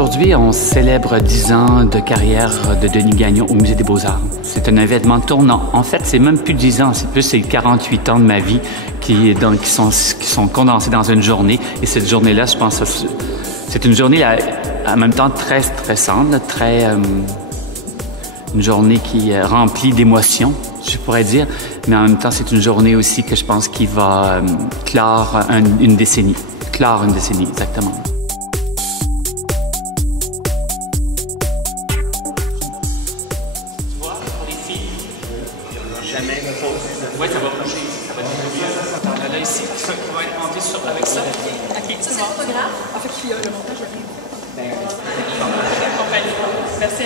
Aujourd'hui, on célèbre 10 ans de carrière de Denis Gagnon au Musée des Beaux-Arts. C'est un événement tournant. En fait, c'est même plus 10 ans, c'est plus 48 ans de ma vie qui sont condensés dans une journée. Et cette journée-là, je pense, c'est une journée en même temps très stressante, une journée qui est remplie d'émotions, je pourrais dire. Mais en même temps, c'est une journée aussi que je pense qui va clore une décennie. Clore une décennie, exactement. Jamais. Oui, ça va bouger. Ça va diminuer. Là, ici, qui va être monté avec ça. OK, c'est bon. C'est pas grave. En fait, il y a le montage arrive. Merci.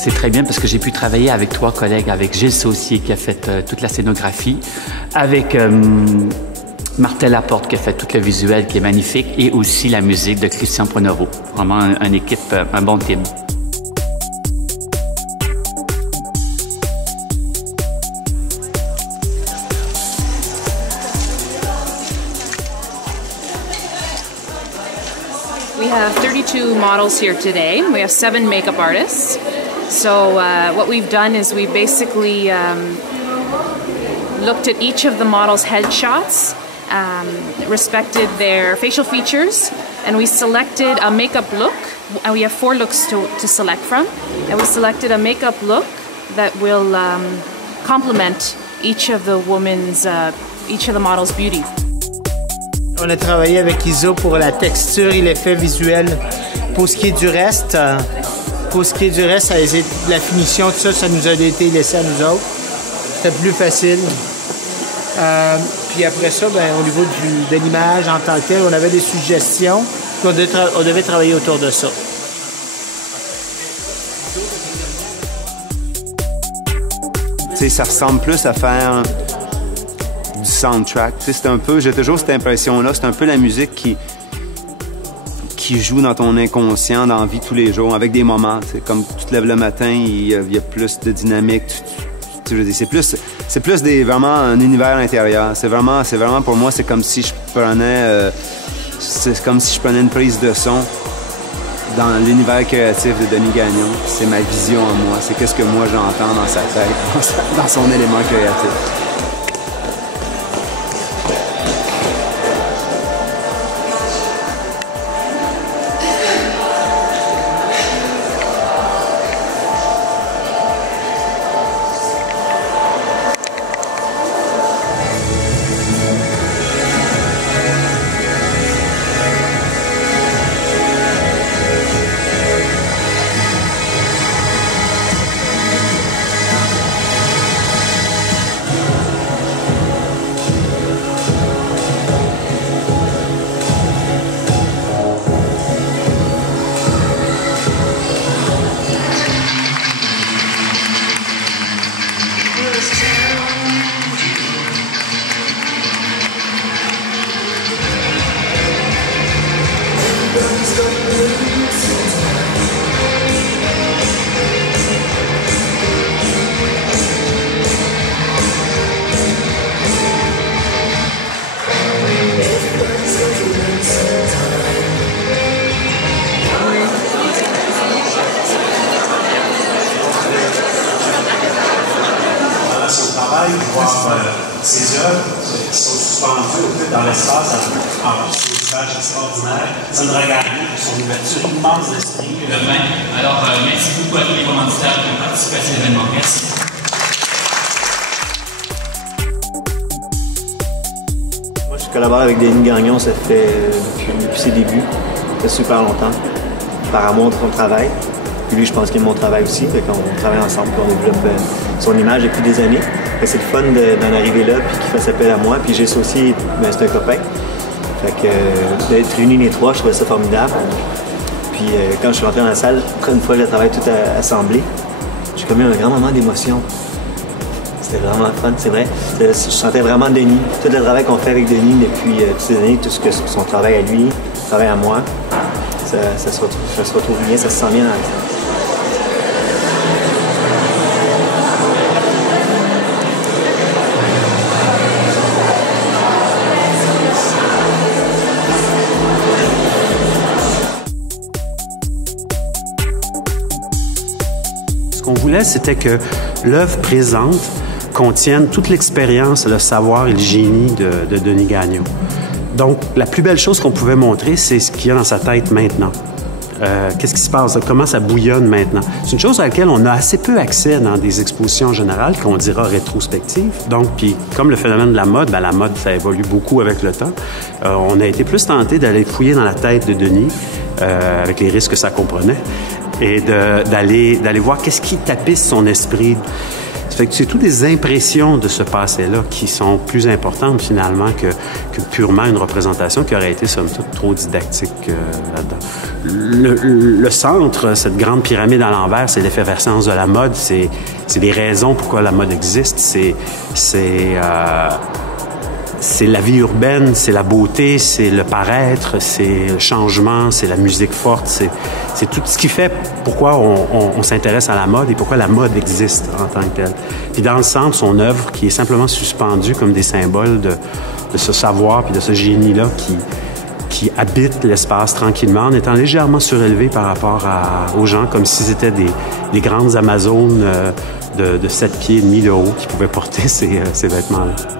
C'est très bien parce que j'ai pu travailler avec 3 collègues, avec Gilles Saucier qui a fait toute la scénographie, avec Martel Laporte qui a fait tout le visuel qui est magnifique et aussi la musique de Christian Pronovo. Vraiment une équipe, un bon team. We have 32 models here today. We have 7 makeup artists. So what we've done is we basically looked at each of the models' headshots, respected their facial features, and we selected a makeup look. And we have 4 looks to select from. And we selected a makeup look that will complement each of the models' beauty. On a travaillé avec Iso pour la texture et l'effet visuel. Pour ce qui est du reste, la finition, tout ça, ça nous a été laissé à nous autres. C'était plus facile. Puis après ça, au niveau de l'image en tant que tel, on avait des suggestions. Puis on devait travailler autour de ça. T'sais, ça ressemble plus à faire du soundtrack. C'est un peu, j'ai toujours cette impression-là, c'est un peu la musique qui joue dans ton inconscient, dans la vie tous les jours, avec des moments. Comme tu te lèves le matin, il y a plus de dynamique. C'est plus vraiment un univers intérieur. C'est vraiment pour moi, c'est comme si je prenais une prise de son dans l'univers créatif de Denis Gagnon. C'est ma vision en moi. C'est qu'est-ce que moi j'entends dans sa tête, dans son élément créatif. Voir ces œuvres qui sont suspendues dans l'espace en ces images extraordinaires. Ça me regarde pour son ouverture immense d'esprit. Alors, merci beaucoup à tous les commanditaires qui ont participé à cet événement. Merci. Moi, je collabore avec Denis Gagnon, ça fait depuis ses débuts. Ça fait super longtemps. Par amour de son travail. Puis lui, je pense qu'il aime mon travail aussi. Fait qu'on travaille ensemble, puis on développe son image depuis des années. C'est le fun d'en arriver là, puis qu'il fasse appel à moi. Puis j'ai aussi, ben, c'est un copain. Fait que d'être réunis les trois, je trouvais ça formidable. Puis quand je suis rentré dans la salle, une fois que le travail tout assemblé, j'ai commis un grand moment d'émotion. C'était vraiment fun, c'est vrai. Je sentais vraiment Denis. Tout le travail qu'on fait avec Denis depuis toutes ces années, tout ce que son travail à lui, son travail à moi, ça se retrouve bien, ça se sent bien dans la salle. Ce qu'on voulait, c'était que l'œuvre présente contienne toute l'expérience, le savoir et le génie de Denis Gagnon. Donc, la plus belle chose qu'on pouvait montrer, c'est ce qu'il y a dans sa tête maintenant. Qu'est-ce qui se passe? Comment ça bouillonne maintenant? C'est une chose à laquelle on a assez peu accès dans des expositions générales qu'on dira rétrospectives. Donc, puis comme le phénomène de la mode, ben, la mode, ça évolue beaucoup avec le temps. On a été plus tenté d'aller fouiller dans la tête de Denis, avec les risques que ça comprenait, et d'aller voir qu'est-ce qui tapisse son esprit. Ça fait que c'est toutes des impressions de ce passé-là qui sont plus importantes finalement que purement une représentation qui aurait été somme toute trop didactique là-dedans. Le centre, cette grande pyramide à l'envers, c'est l'effervescence de la mode, c'est les raisons pourquoi la mode existe, c'est la vie urbaine, c'est la beauté, c'est le paraître, c'est le changement, c'est la musique forte, c'est tout ce qui fait pourquoi on s'intéresse à la mode et pourquoi la mode existe en tant que telle. Puis dans le centre, son œuvre qui est simplement suspendue comme des symboles de ce savoir puis de ce génie-là qui habite l'espace tranquillement en étant légèrement surélevé par rapport aux gens comme si c'était des grandes Amazones de 7 pieds et demi de haut qui pouvaient porter ces vêtements-là.